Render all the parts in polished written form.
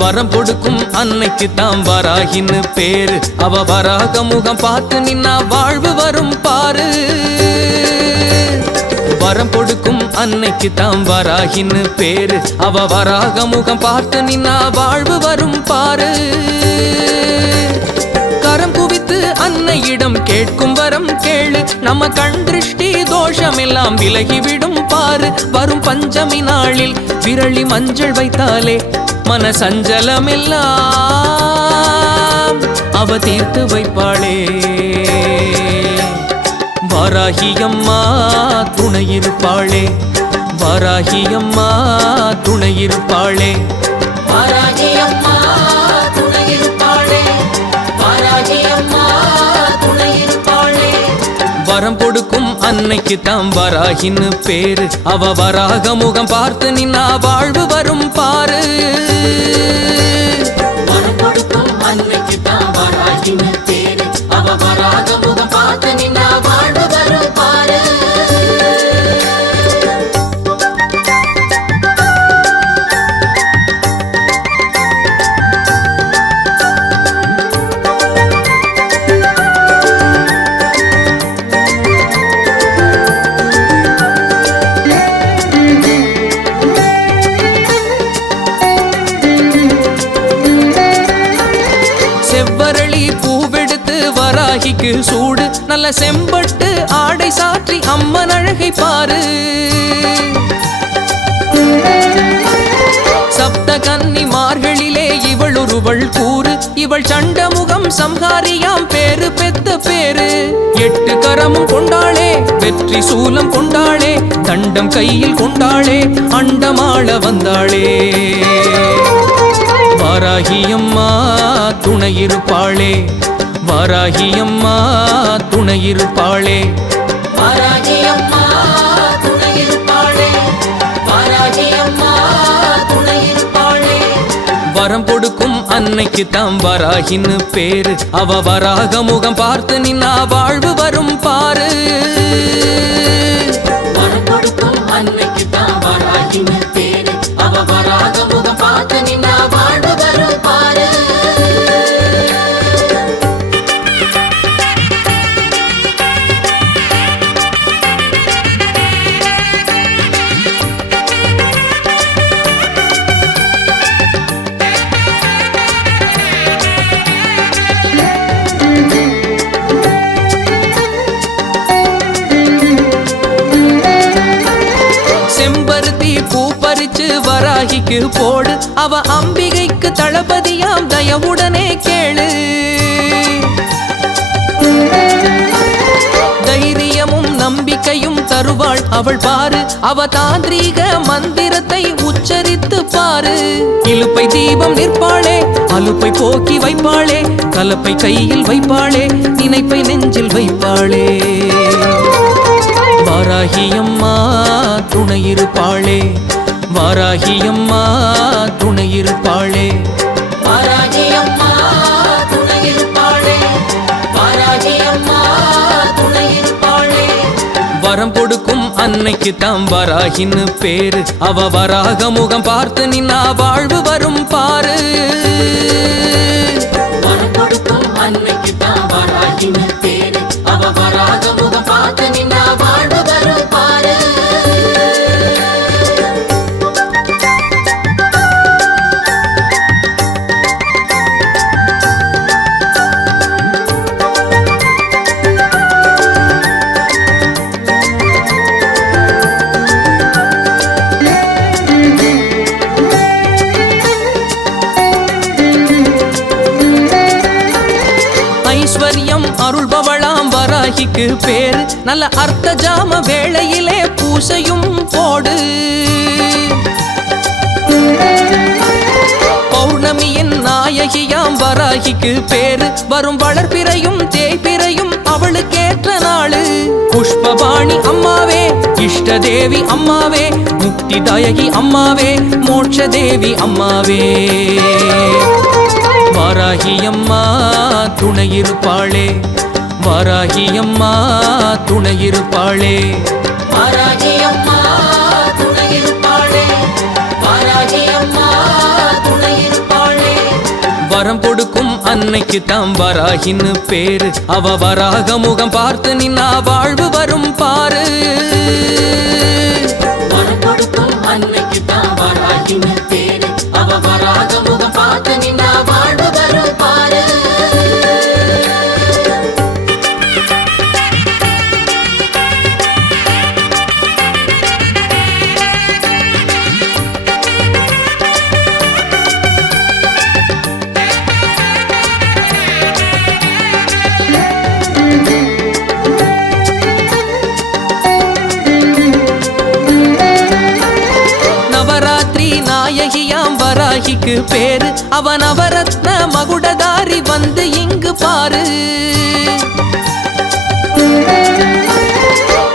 வரம் கொடுக்கும் அன்னைக்கு தாம் வராகின்னு பேரு. அவ வராக முகம் பார்த்து நின்னா வாழ்வு வரும் பாரு. வரம் கொடுக்கும் அன்னைக்கு தாம் வராகின்னு பேரு. அவ வராக முகம் பார்த்து நின்னா வாழ்வு வரும் பாரு. கரம் குவித்து அன்னையிடம் கேட்கும் வரம் கேளு. நம்ம கண் திருஷ்டி தோஷம் எல்லாம் விலகிவிடும் பாரு. வரும் பஞ்சமி நாளில் விரலி மஞ்சள் வைத்தாலே மன சஞ்சலம் எல்லாம் அவ தீர்த்து வைப்பாளே. வாராகியம்மா துணையிருப்பாளே. வாராகியம்மா துணையிருப்பாளே. வாராகியம்மா துணையிருப்பாளே. வாராகியம்மா துணையிருப்பாளே. வரம் கொடுக்கும் அன்னைக்கு தாம் வராகின்னு பேரு. அவ வராக முகம் பார்த்து நின்னா வாழ்வு வரும் பாரு. வரம் கொடுக்கும் அன்னைக்கு தாம் வராகின்னு பேரு. அவ வராக முகம் பார்த்து நின்னா வாழ்வு வரும் பாரு. செவ்வரளி பூவெடுத்து வராகிக்கு சூடு. நல்ல செம்பட்டு ஆடை சாற்றி அம்மன் அழகை பாரு. சப்த கன்னி மார்களிலே இவள் ஒருவள் கூறு. இவள் சண்டமுகம் சம்ஹாரியாம் பேரு பெத்த பேரு. 8 கரமும் கொண்டாளே, வெற்றி சூலம் கொண்டாளே, தண்டம் கையில் கொண்டாளே, அண்டமாள வந்தாளே. வாராகியம்மா துணையிருப்பாளே. வாராகியம்மா துணையிருப்பாளே. வாராகியம்மா துணையிருப்பாளே. வாராகியம்மா துணையிருப்பாளே. வரம் கொடுக்கும் அன்னைக்கு தாம் வராகின்னு பேரு. அவ வராக முகம் பார்த்து நின்னா வாழ்வு வரும் பாரு. வரம் கொடுக்கும் அன்னைக்கு தாம் வராகின்னு பேரு. அவ வராக முகம் பார்த்து நின்னா வாழ்வு வரும் பாரு. செம்பருத்தி பூ பறிச்சு வராகிக்கு போடு. அவ அம்பிகைக்கு தளபதியாம் தயவுடனே கேளு. தைரியமும் நம்பிக்கையும் தருவாள் அவள் பாரு. அவ தாந்திரீக மந்திரத்தை உச்சரித்து பாரு. இலுப்பை தீபம் நிற்பாளே, அலுப்பை போக்கி வைப்பாளே, கலப்பை கையில் வைப்பாளே, நினைப்பை நெஞ்சில் வைப்பாளே. வாராகியம்மா துணையிருப்பாளே. வாராகியம்மா துணையிருப்பாளே. வாராகியம்மா துணையிருப்பாளே. வாராகியம்மா துணையிருப்பாளே. வரம் கொடுக்கும் அன்னைக்கு தாம் வராகின்னு பேரு. அவ வராக முகம் பார்த்து நின்னா வாழ்வு வரும் பாரு. வரம் கொடுக்கும் அன்னைக்கு தாம் வராகின்னு பேரு. அவ வராக முகம் பார்த்து நின்னா வாழ்வு வரும் பாரு. ஐஸ்வர்யம் அருள்பவளாம் வராகிக்கு பேரு. நல்ல அர்த்த ஜாம வேளையிலே பூசையும் போடு. பௌர்ணமியின் நாயகியாம் வராகிக்கு பேரு. வரும் வளர்பிறையும் தேய்பிறையும் அவளுக்கேற்ற நாளு. புஷ்பபாணி அம்மாவே, இஷ்ட தேவி அம்மாவே, முக்திதாயகி அம்மாவே, மோட்ச தேவி அம்மாவே. வாராகியம்மா துணையிருப்பாளே. வாராகியம்மா துணையிருப்பாளே. வாராகியம்மா துணையிருப்பாளே. வாராகியம்மா துணையிருப்பாளே. வரம் கொடுக்கும் அன்னைக்கு தாம் வராகின்னு பேரு அவ வராக முகம் பார்த்து நின்னா வாழ்வு வரும் பாரு வரம் கொடுக்கும் அன்னைக்கு தான் வராகின்னு பேரு அவ வராக முகம் பார்த்து நின்னா வாழ்வு வரும் பாரு நாயகியாம் வராகிக்கு பேரு அவ நவரத்ன மகுடதாரி வந்து இங்கு பாரு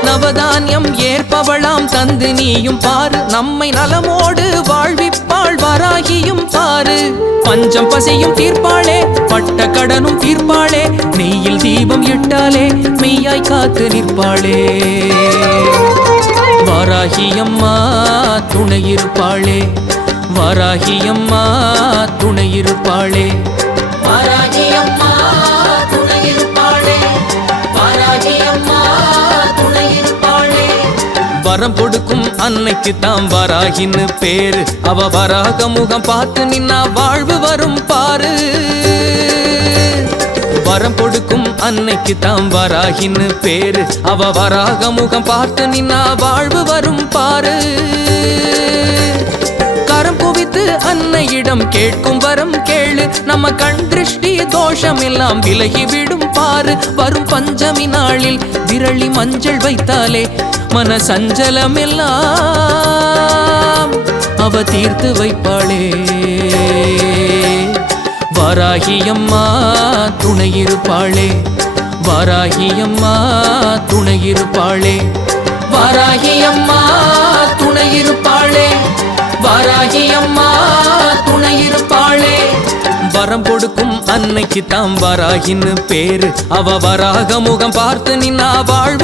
நவதானியம் ஏற்பவளாம் தந்து நீயும் பாரு நம்மை நலமோடு வாழ்விப்பாள் வராகியும் பாரு பஞ்சம் பசியும் தீர்ப்பாளே பட்ட கடனும் தீர்ப்பாளே நெய்யில் தீபம் இட்டாளே மெய்யாய் காத்து நிற்பாளே வராகியம்மா துணையிருப்பாளே வராகியம்மா துணையிருப்பாளே வராகியம்மா துணையிருப்பாளே வராகியம்மா துணையிருப்பாளே வரம் கொடுக்கும் அன்னைக்கு தாம் வராகின்னு பேரு அவ வராக முகம் பார்த்து நின்னா வாழ்வு வரும் பாரு வரம் கொடுக்கும் அன்னைக்கு தாம் வராகின்னு பேரு அவ வராக முகம் பார்த்து நின்னா வாழ்வு வரும் பாரு கரம் குவித்து அன்னையிடம் கேட்கும் வரம் கேளு நம்ம கண் திருஷ்டி தோஷம் எல்லாம் விலகிவிடும் பாரு வரும் பஞ்சமி நாளில் விரலி மஞ்சள் வைத்தாலே மன சஞ்சலம் எல்லாம் அவ தீர்த்து வைப்பாளே வராகியம்மா துணையிருப்பாளே வராகியம்மா துணையிருப்பாளே வராகியம்மா துணையிருப்பாளே வராகியம்மா துணையிருப்பாளே வரம் கொடுக்கும் அன்னைக்கு தாம் வராகின்னு பேரு அவ வராக முகம் பார்த்து நின்னா வாழ்